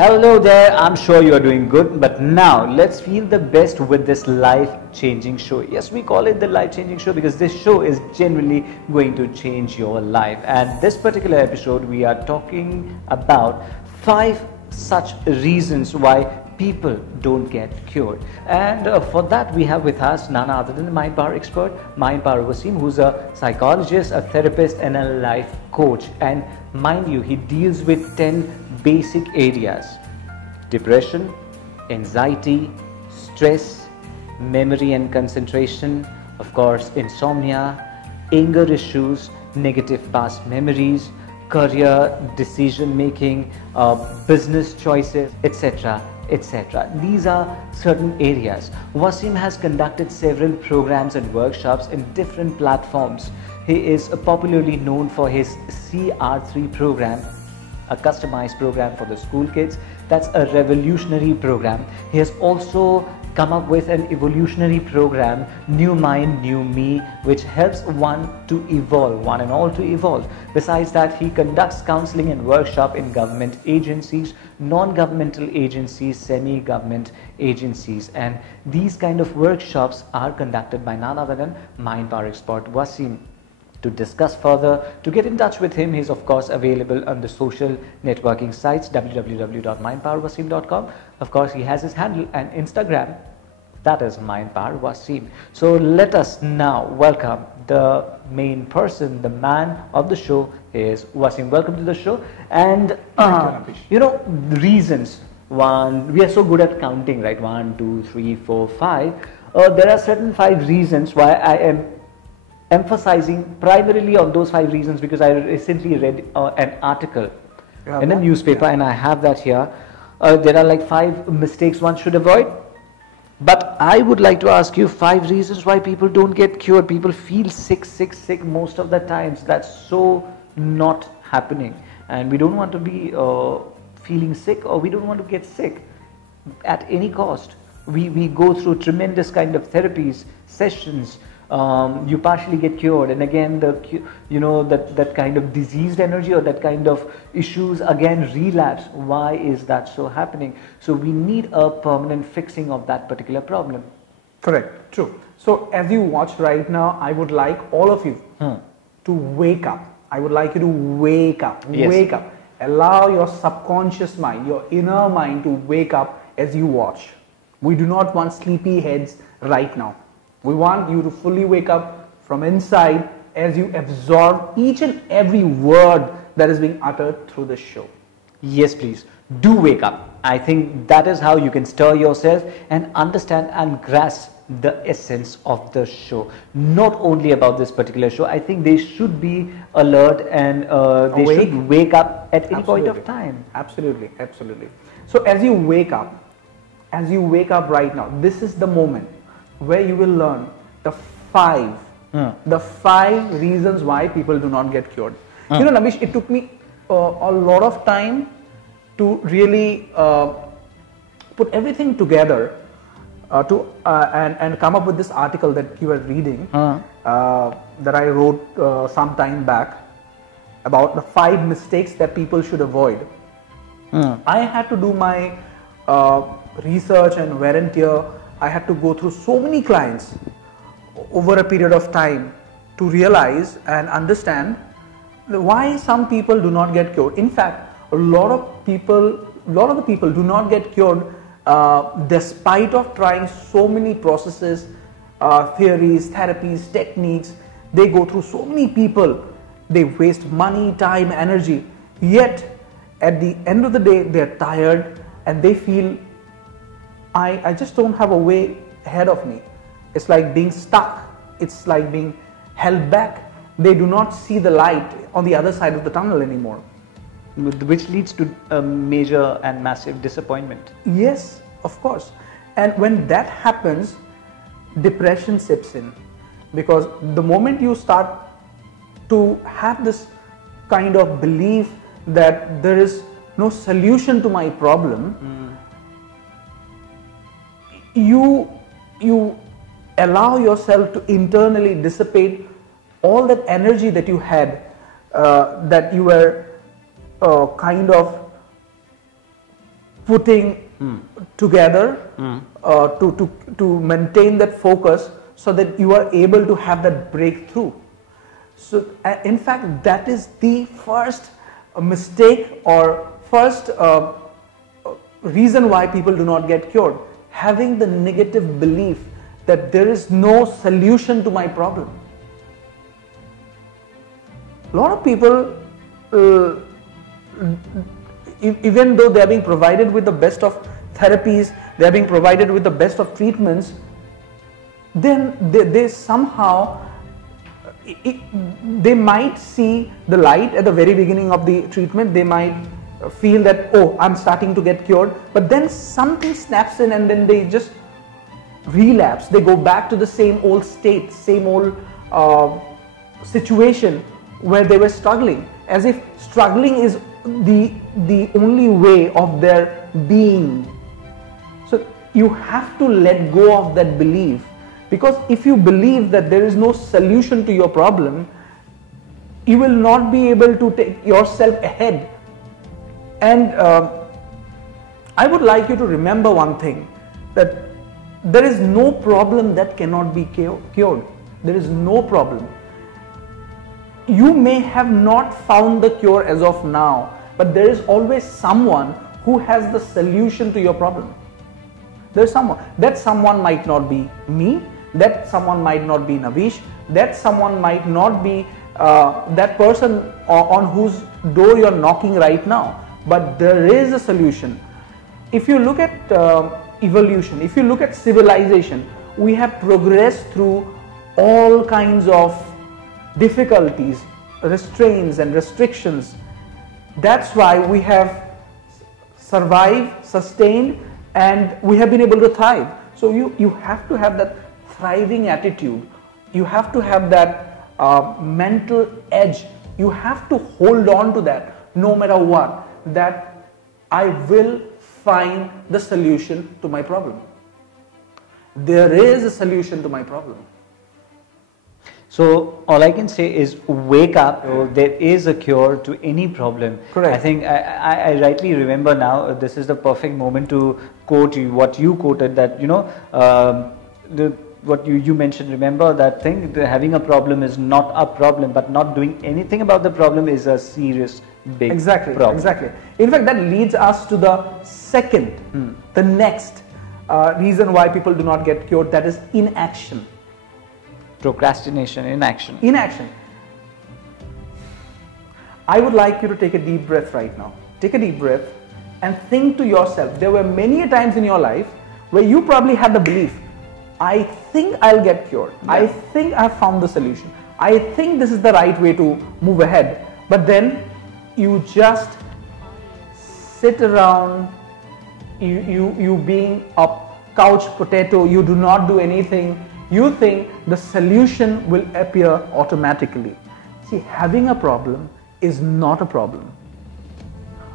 Hello there, I'm sure you are doing good, but now let's feel the best with this life-changing show. Yes, we call it the life-changing show because this show is generally going to change your life. And this particular episode, we are talking about 5 such reasons why people don't get cured. And for that, we have with us none other than the Mind Power expert, Mind Power Wasim, who's a psychologist, a therapist, and a life coach. And mind you, he deals with 10 basic areas: depression, anxiety, stress, memory and concentration, of course, insomnia, anger issues, negative past memories, career decision making, business choices, etc. etc. These are certain areas. Wasim has conducted several programs and workshops in different platforms. He is popularly known for his CR3 program, a customized program for the school kids. That's a revolutionary program. He has also come up with an evolutionary program, New Mind, New Me, which helps one to evolve, one and all to evolve. Besides that, he conducts counseling and workshop in government agencies, non-governmental agencies, semi-government agencies, and these kind of workshops are conducted by none other than Mind Power expert Wasim. To discuss further, to get in touch with him, he's of course available on the social networking sites www.mindpowerwasim.com. Of course, he has his handle and Instagram, that is mindpowerwasim. So let us now welcome the main person, the man of the show is Wasim. Welcome to the show. And the reasons. We are so good at counting, right? 1, 2, 3, 4, 5. There are certain 5 reasons why I am emphasizing primarily on those 5 reasons, because I recently read an article in a newspaper, and I have that here. There are like 5 mistakes one should avoid, but I would like to ask you 5 reasons why people don't get cured. People feel sick most of the times. That's so not happening, and we don't want to be feeling sick, or we don't want to get sick at any cost. We go through tremendous kind of therapies, sessions. You partially get cured, and again that kind of diseased energy or that kind of issues again relapse. Why is that so happening? So we need a permanent fixing of that particular problem. Correct, true. So as you watch right now, I would like all of you to wake up. I would like you to wake up. Yes. Wake up. Allow your subconscious mind, your inner mind to wake up as you watch. We do not want sleepy heads right now. We want you to fully wake up from inside as you absorb each and every word that is being uttered through the show. Yes, please. Do wake up. I think that is how you can stir yourself and understand and grasp the essence of the show. Not only about this particular show, I think they should be alert and they should wake up at any point of time. Absolutely, absolutely. So as you wake up right now, this is the moment where you will learn the 5 reasons why people do not get cured. You know, Nabish, it took me a lot of time to really put everything together and come up with this article that you were reading that I wrote some time back about the 5 mistakes that people should avoid. I had to do my research and wear and tear. I had to go through so many clients over a period of time to realize and understand why some people do not get cured. In fact, a lot of the people do not get cured despite of trying so many processes, theories, therapies, techniques. They go through so many people. They waste money, time, energy. Yet, at the end of the day, they are tired and they feel, I just don't have a way ahead of me. It's like being stuck. It's like being held back. They do not see the light on the other side of the tunnel anymore. Which leads to a major and massive disappointment. Yes, of course. And when that happens, depression sets in. Because the moment you start to have this kind of belief that there is no solution to my problem, you allow yourself to internally dissipate all that energy that you had, that you were kind of putting together to maintain that focus so that you are able to have that breakthrough. So in fact, that is the first mistake or first reason why people do not get cured. Having the negative belief that there is no solution to my problem. A lot of people, even though they are being provided with the best of therapies, they are being provided with the best of treatments, then they somehow, they might see the light at the very beginning of the treatment. They might feel that, oh, I'm starting to get cured, but then something snaps in and then they just relapse. They go back to the same old state, same old situation where they were struggling, as if struggling is the only way of their being. So you have to let go of that belief, because if you believe that there is no solution to your problem, you will not be able to take yourself ahead. And I would like you to remember one thing, that there is no problem that cannot be cured. There is no problem. You may have not found the cure as of now, but there is always someone who has the solution to your problem. There's someone. That someone might not be me, that someone might not be Navish, that someone might not be that person on whose door you're knocking right now, but there is a solution. If you look at evolution, if you look at civilization, we have progressed through all kinds of difficulties, restraints and restrictions. That's why we have survived, sustained, and we have been able to thrive. So you have to have that thriving attitude. You have to have that mental edge. You have to hold on to that no matter what, that I will find the solution to my problem. There is a solution to my problem. So all I can say is wake up. There is a cure to any problem. Correct. I think I rightly remember now, this is the perfect moment to quote you, what you quoted, that, you know, what you mentioned. Remember that thing, having a problem is not a problem, but not doing anything about the problem is a serious big problem. Exactly. In fact, that leads us to the second, the next reason why people do not get cured, that is inaction. Procrastination, inaction. Inaction. I would like you to take a deep breath right now. Take a deep breath and think to yourself. There were many times in your life where you probably had the belief, I think I'll get cured. Yeah. I think I've found the solution. I think this is the right way to move ahead. But then you just sit around, you being a couch potato, you do not do anything. You think the solution will appear automatically. See, having a problem is not a problem.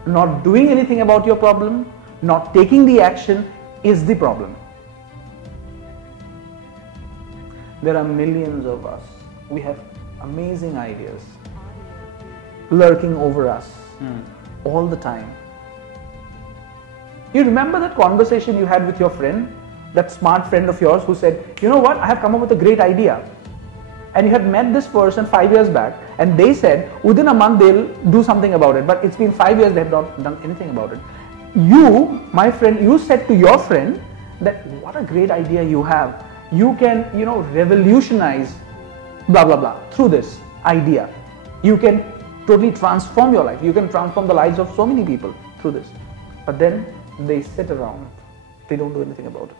Not doing anything about your problem, not taking the action is the problem. There are millions of us. We have amazing ideas lurking over us all the time. You remember that conversation you had with your friend? That smart friend of yours who said, you know what, I have come up with a great idea. And you had met this person 5 years back and they said within a month they'll do something about it, but it's been 5 years they have not done anything about it. You, my friend, you said to your friend that what a great idea you have. You can, you know, revolutionize blah blah blah through this idea. You can totally transform your life. You can transform the lives of so many people through this. But then they sit around. They don't do anything about it.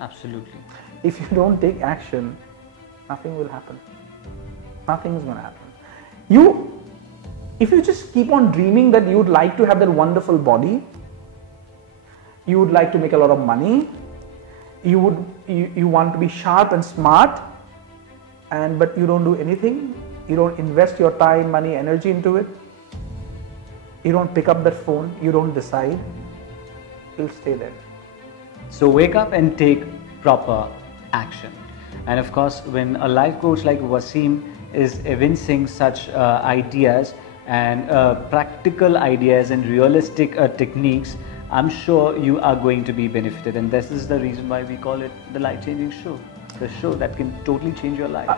Absolutely. If you don't take action, nothing will happen. Nothing is going to happen. If you just keep on dreaming that you would like to have that wonderful body, you would like to make a lot of money, you want to be sharp and smart, but you don't do anything, you don't invest your time, money, energy into it, you don't pick up that phone, you don't decide, you'll stay there. So wake up and take proper action. And of course, when a life coach like Wasim is evincing such ideas, and practical ideas and realistic techniques, I'm sure you are going to be benefited, and this is the reason why we call it the life-changing show, the show that can totally change your life.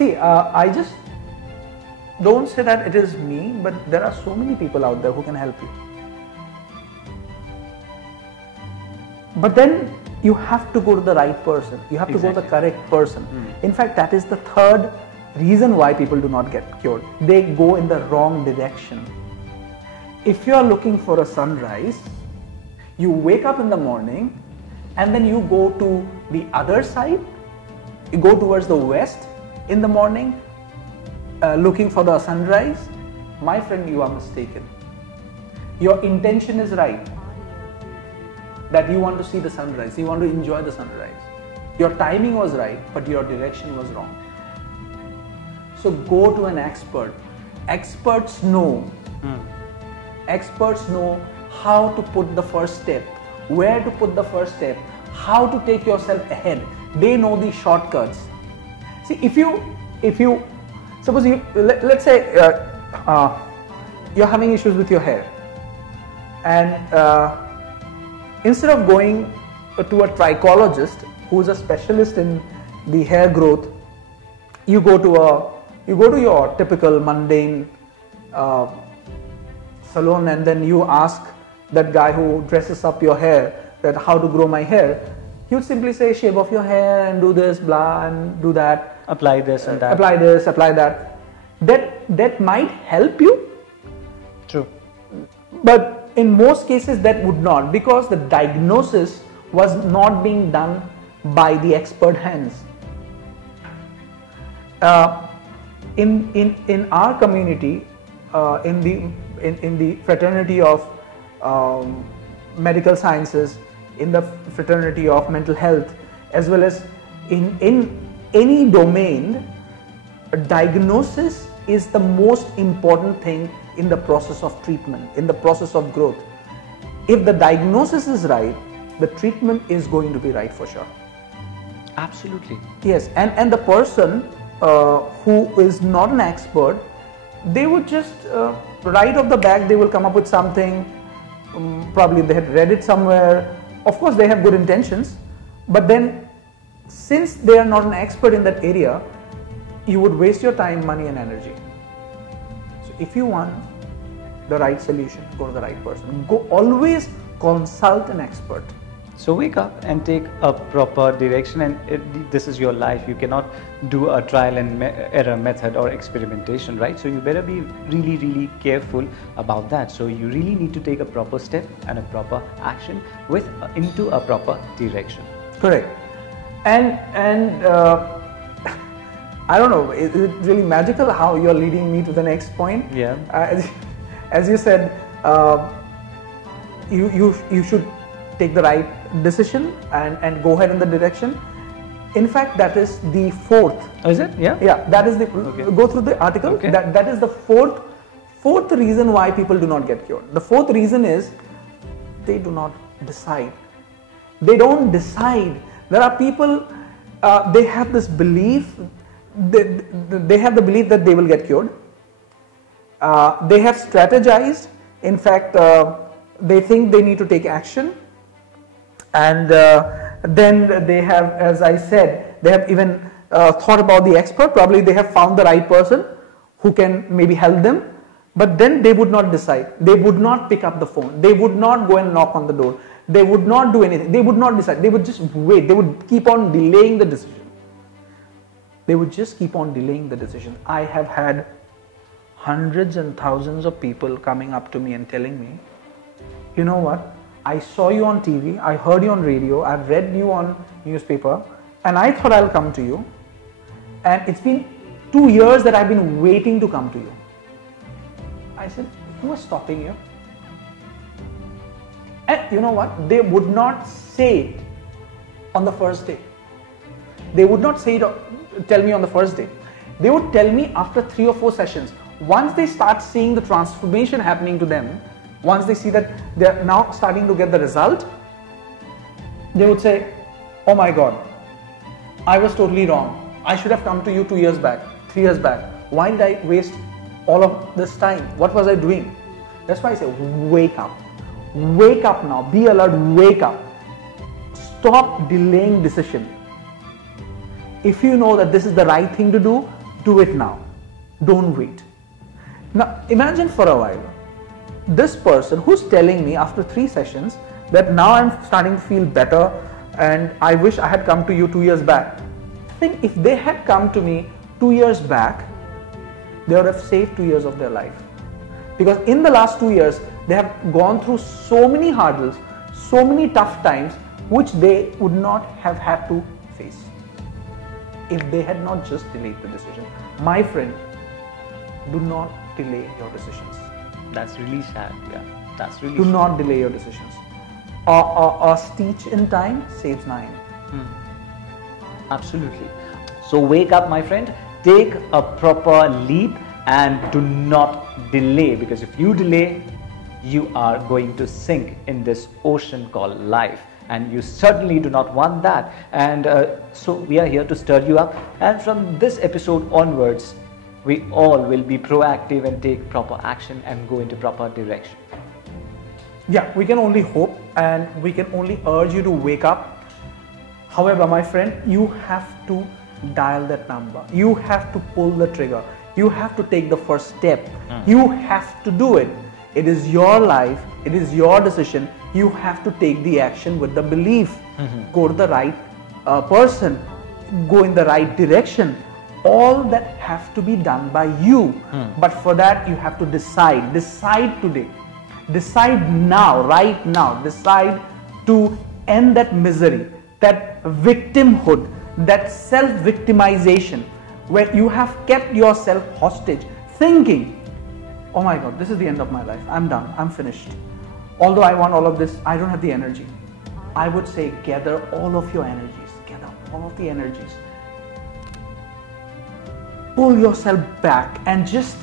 I just don't say that it is me, but there are so many people out there who can help you. But then you have to go to the right person. You have to go to the correct person. In fact, that is the third reason why people do not get cured. They go in the wrong direction. If you are looking for a sunrise, you wake up in the morning and then you go to the other side, you go towards the west in the morning looking for the sunrise. My friend, you are mistaken. Your intention is right, that you want to see the sunrise, you want to enjoy the sunrise. Your timing was right, but your direction was wrong. So go to an expert. Experts know how to put the first step, where to put the first step, how to take yourself ahead. They know the shortcuts. See, if you suppose let's say you're having issues with your hair, and instead of going to a trichologist who's a specialist in the hair growth, you go to your typical mundane salon, and then you ask that guy who dresses up your hair that how to grow my hair. He would simply say, shave off your hair and do this, blah, and do that. Apply this and that. Apply this, apply that. That might help you. True. But in most cases that would not, because the diagnosis was not being done by the expert hands. In our community, in the fraternity of medical sciences, in the fraternity of mental health, as well as in any domain, a diagnosis is the most important thing in the process of treatment, in the process of growth. If the diagnosis is right, the treatment is going to be right for sure. Absolutely. Yes, and the person who is not an expert, they would just right off the back, they will come up with something, probably they had read it somewhere. Of course, they have good intentions, but then since they are not an expert in that area, you would waste your time, money and energy. So if you want the right solution, go to the right person. Always consult an expert. So wake up and take a proper direction, and this is your life. You cannot do a trial and error method or experimentation, right? So you better be really, really careful about that. So you really need to take a proper step and a proper action into a proper direction. Correct. And I don't know, is it really magical how you're leading me to the next point? Yeah. As you said, you should take the right decision and go ahead in the direction. In fact, that is the fourth. Oh, is it? Yeah. Yeah, that is the. Okay. Go through the article. Okay. That is the fourth reason why people do not get cured. The fourth reason is they do not decide. They don't decide. There are people. They have this belief. They have the belief that they will get cured. They have strategized. In fact, they think they need to take action. And then they have, as I said, they have even thought about the expert. Probably they have found the right person who can maybe help them, but then they would not decide. They would not pick up the phone. They would not go and knock on the door. They would not do anything. They would not decide. They would just wait. They would keep on delaying the decision. They would just keep on delaying the decision. I have had hundreds and thousands of people coming up to me and telling me, you know what? I saw you on TV, I heard you on radio, I've read you on newspaper, and I thought I'll come to you. And it's been 2 years that I've been waiting to come to you. I said, who is stopping you? And you know what? They would not say it on the first day. They would not say it, tell me on the first day. They would tell me after 3 or 4 sessions. Once they start seeing the transformation happening to them, once they see that they're now starting to get the result, they would say, oh my God, I was totally wrong. I should have come to you 2 years back, 3 years back. Why did I waste all of this time? What was I doing? That's why I say wake up. Wake up now. Be alert. Wake up. Stop delaying decision. If you know that this is the right thing to do it now. Don't wait. Now imagine for a while, this person who's telling me after 3 sessions that now I'm starting to feel better and I wish I had come to you 2 years back. I think if they had come to me 2 years back, they would have saved 2 years of their life. Because in the last 2 years, they have gone through so many hurdles, so many tough times, which they would not have had to face if they had not just delayed the decision. My friend, do not delay your decisions. That's really sad. Yeah, that's really Do sad. not delay your decisions. A stitch in time saves 9. Absolutely. So wake up, my friend. Take a proper leap and do not delay, because if you delay, you are going to sink in this ocean called life, and you certainly do not want that. And so we are here to stir you up, and from this episode onwards, we all will be proactive and take proper action and go into proper direction. Yeah, we can only hope and we can only urge you to wake up. However, my friend, you have to dial that number. You have to pull the trigger. You have to take the first step. You have to do it. It is your life. It is your decision. You have to take the action with the belief. Go to the right person. Go in the right direction. All that have to be done by you. But for that, you have to decide. Decide today. Decide now, right now. Decide to end that misery, that victimhood, that self-victimization, where you have kept yourself hostage, thinking, oh my God, this is the end of my life. I'm done. I'm finished. Although I want all of this, I don't have the energy. I would say gather all of your energies. Gather all of the energies. Pull yourself back and just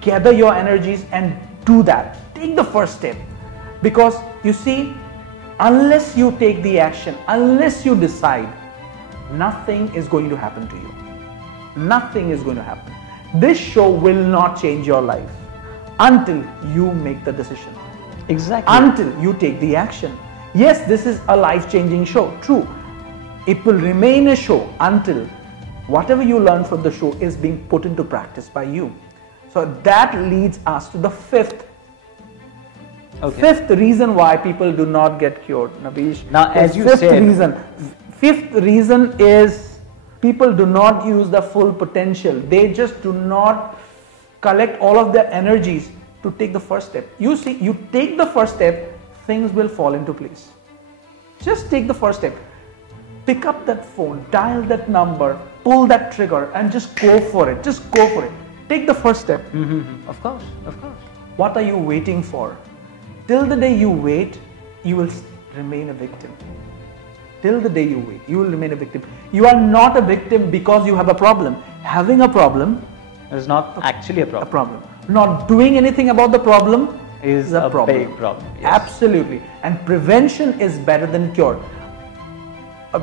gather your energies and do that. Take the first step. Because you see, unless you take the action, unless you decide, nothing is going to happen to you. Nothing is going to happen. This show will not change your life until you make the decision. Exactly. Until you take the action. Yes, this is a life-changing show. True. It will remain a show until whatever you learn from the show is being put into practice by you. So that leads us to the fifth reason why people do not get cured, Nabish. Now, as you said, fifth reason is people do not use the full potential. They just do not collect all of their energies to take the first step. You see, you take the first step, things will fall into place. Just take the first step. Pick up that phone, dial that number, pull that trigger, and just go for it. Just go for it. Take the first step. Of course, of course. What are you waiting for? Till the day you wait, you will remain a victim. Till the day you wait, you will remain a victim. You are not a victim because you have a problem. Having a problem is not actually a problem. Not doing anything about the problem is a problem. Big problem. Yes. Absolutely. And prevention is better than cure.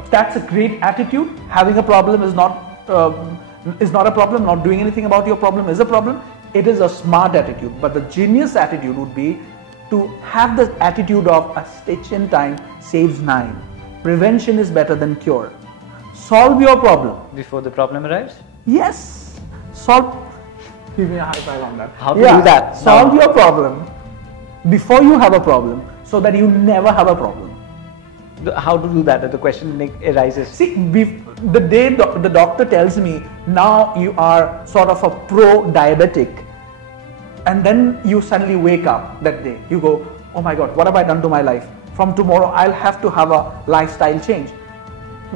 That's a great attitude. Having a problem is not a problem. Not doing anything about your problem is a problem. It is a smart attitude. But the genius attitude would be to have the attitude of a stitch in time saves 9. Prevention is better than cure. Solve your problem before the problem arrives. Yes. Solve. Give me a high five on that. How to do that? Solve your problem before you have a problem, so that you never have a problem. How to do that? The question arises. See, the day the doctor tells me, now you are sort of a pro-diabetic, and then you suddenly wake up that day. You go, oh my God, what have I done to my life? From tomorrow, I'll have to have a lifestyle change.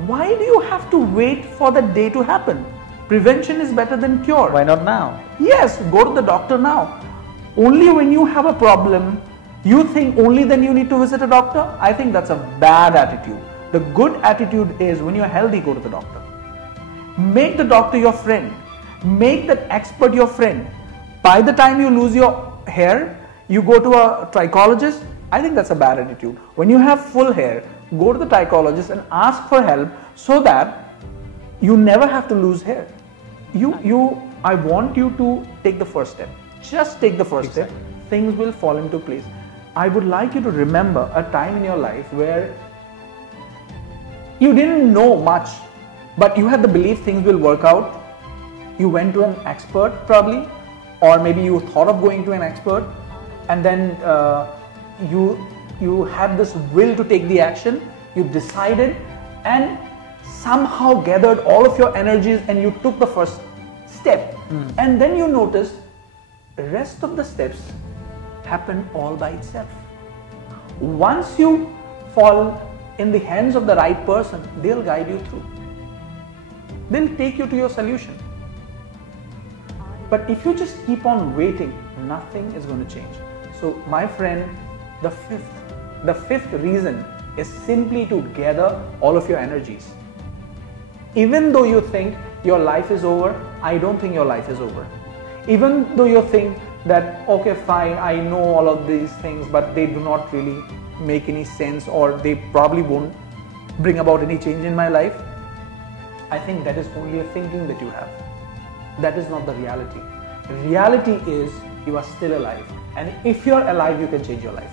Why do you have to wait for the day to happen? Prevention is better than cure. Why not now? Yes, go to the doctor now. Only when you have a problem, you think only then you need to visit a doctor? I think that's a bad attitude. The good attitude is when you're healthy, go to the doctor. Make the doctor your friend. Make that expert your friend. By the time you lose your hair, you go to a trichologist. I think that's a bad attitude. When you have full hair, go to the trichologist and ask for help so that you never have to lose hair. I want you to take the first step. Just take the first step, things will fall into place. I would like you to remember a time in your life where you didn't know much, but you had the belief things will work out. You went to an expert probably, or maybe you thought of going to an expert, and then you had this will to take the action. You decided and somehow gathered all of your energies and you took the first step. And then you noticed the rest of the steps happen all by itself. Once you fall in the hands of the right person, they'll guide you through. They'll take you to your solution. But if you just keep on waiting, nothing is going to change. So my friend, the fifth reason is simply to gather all of your energies. Even though you think your life is over, I don't think your life is over. Even though you think that, okay, fine, I know all of these things, but they do not really make any sense, or they probably won't bring about any change in my life, I think that is only a thinking that you have. That is not the reality. Reality is you are still alive, and if you're alive, you can change your life.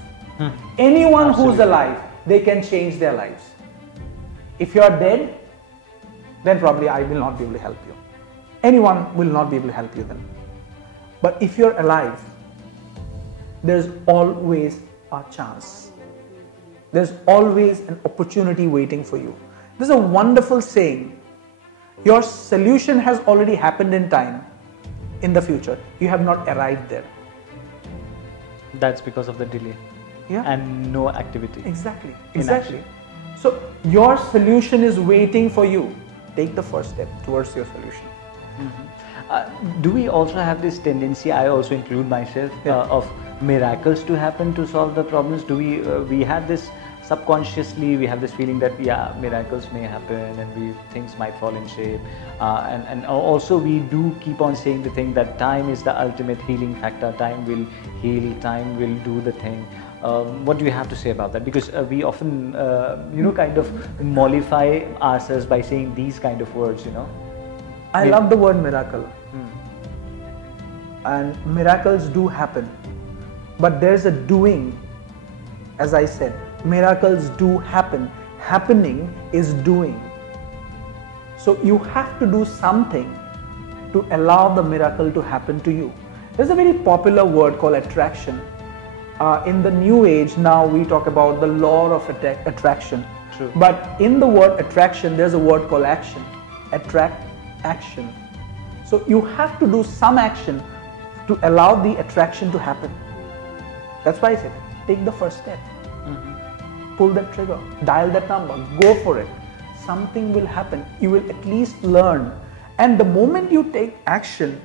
Anyone Absolutely. who's alive, they can change their lives. If you are dead, then probably I will not be able to help you. Anyone will not be able to help you then. But if you're alive, there's always a chance. There's always an opportunity waiting for you. There's a wonderful saying. Your solution has already happened in time, in the future. You have not arrived there. That's because of the delay. Yeah. And no activity. Exactly. Inaction. Exactly. So your solution is waiting for you. Take the first step towards your solution. Do we also have this tendency, I also include myself, of miracles to happen to solve the problems? Do we have this subconsciously, we have this feeling that miracles may happen and things might fall in shape, and also we do keep on saying the thing that time is the ultimate healing factor. Time will heal, time will do the thing. What do you have to say about that? Because we often kind of mollify ourselves by saying these kind of words, I love the word miracle. And miracles do happen, but there's a doing. As I said, miracles do happen. Happening is doing. So you have to do something to allow the miracle to happen to you. There's a very popular word called attraction. In the new age, now we talk about the law of attraction. True. But in the word attraction, there's a word called action. Attract, action. So you have to do some action to allow the attraction to happen. That's why I said, take the first step. Pull that trigger, dial that number, go for it. Something will happen. You will at least learn. And the moment you take action,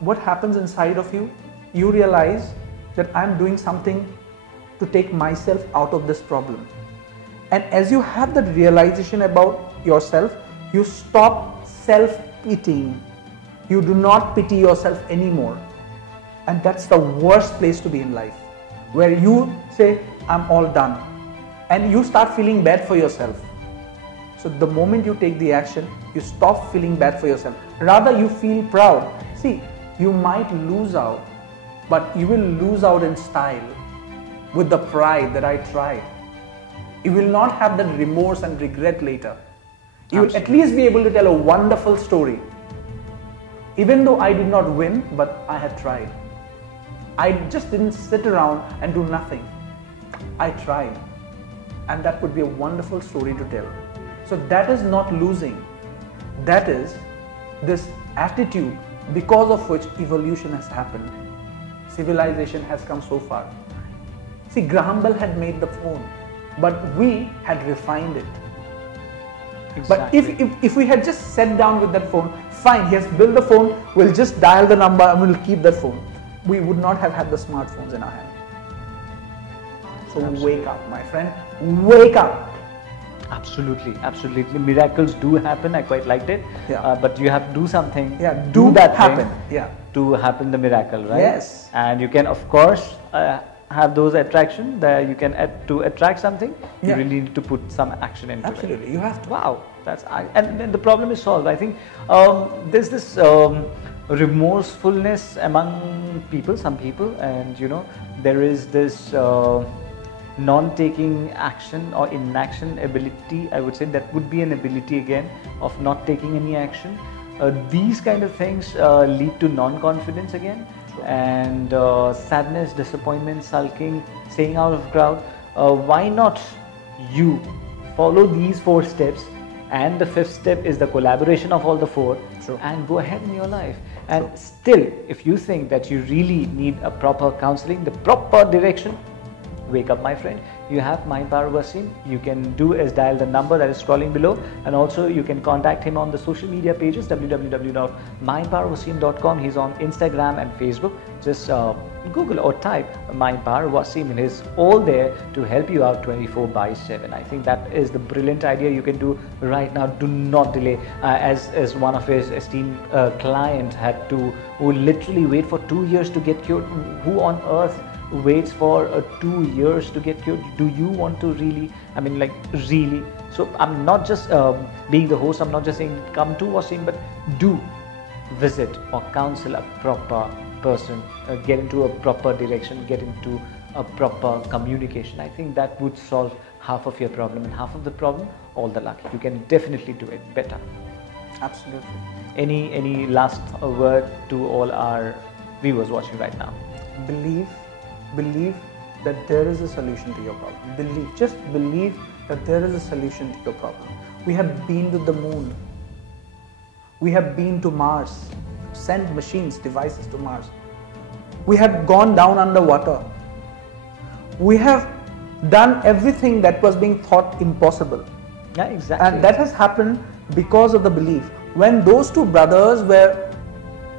what happens inside of you? You realize that I'm doing something to take myself out of this problem. And as you have that realization about yourself, you stop self-pitying. You do not pity yourself anymore. And that's the worst place to be in life, where you say, I'm all done. And you start feeling bad for yourself. So the moment you take the action, you stop feeling bad for yourself. Rather, you feel proud. See, you might lose out, but you will lose out in style, with the pride that I tried. You will not have that remorse and regret later. You will at least be able to tell a wonderful story. Even though I did not win, but I had tried. I just didn't sit around and do nothing. I tried. And that would be a wonderful story to tell. So that is not losing. That is this attitude because of which evolution has happened. Civilization has come so far. See, Graham Bell had made the phone, but we had refined it. Exactly. But if we had just sat down with that phone, fine, he has built the phone, we'll just dial the number and we'll keep that phone. We would not have had the smartphones in our hand. So wake up, my friend. Wake up. Absolutely, absolutely. Miracles do happen. I quite liked it. Yeah. But you have to do something. Yeah, do that happen. thing Yeah. to happen the miracle, right? Yes. And you can, of course, have those attraction that you can to attract something. You Yeah. really need to put some action into it. Absolutely, you have to. Wow, and then the problem is solved. I think there's this remorsefulness among people, some people, and there is this non-taking action or inaction ability. I would say that would be an ability again of not taking any action. These kind of things lead to non-confidence again, and sadness, disappointment, sulking, staying out of crowd. Why not you follow these 4 steps, and the 5th step is the collaboration of all the 4, and go ahead in your life. And still, if you think that you really need a proper counseling, the proper direction, wake up, my friend. You have Mind Power Wasim. You can do is dial the number that is scrolling below, and also you can contact him on the social media pages, www.mindpowerwasim.com. he's on Instagram and Facebook. Just Google or type Mind Power Wasim, and he's all there to help you out 24/7. I think that is the brilliant idea you can do right now. Do not delay. As one of his esteemed client had to, who literally wait for 2 years to get cured. Who on earth waits for 2 years to get cured? Do you want to really, really? So I'm not just being the host, I'm not just saying come to Wasim, but do visit or counsel a proper person, get into a proper direction, get into a proper communication. I think that would solve half of your problem, and half of the problem, all the luck. You can definitely do it better. Absolutely. Any last word to all our viewers watching right now? Believe that there is a solution to your problem. Just believe that there is a solution to your problem. We have been to the moon. We have been to Mars, sent machines, devices to Mars. We have gone down underwater. We have done everything that was being thought impossible. Yeah, exactly. And that has happened because of the belief. When those 2 brothers were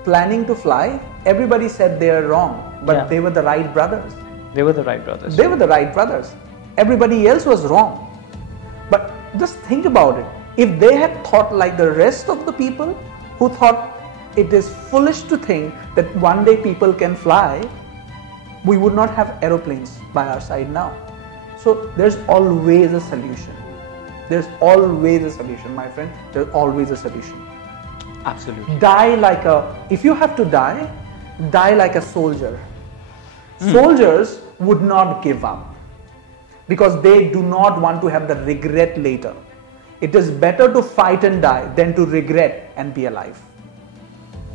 planning to fly, everybody said they are wrong, but they were the right brothers. They were the right brothers. They were the right brothers. Everybody else was wrong. But just think about it. If they had thought like the rest of the people who thought it is foolish to think that one day people can fly, we would not have aeroplanes by our side now. So there's always a solution. There's always a solution, my friend. There's always a solution. Absolutely. If you have to die like a soldier. Soldiers would not give up because they do not want to have the regret later. It is better to fight and die than to regret and be alive.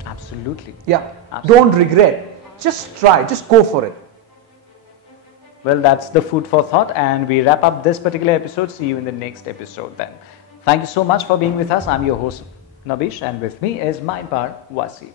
Absolutely. Yeah. Absolutely. Don't regret. Just try. Just go for it. Well, that's the food for thought, and we wrap up this particular episode. See you in the next episode then. Thank you so much for being with us. I'm your host, Nabish, and with me is Mind Power Wasim.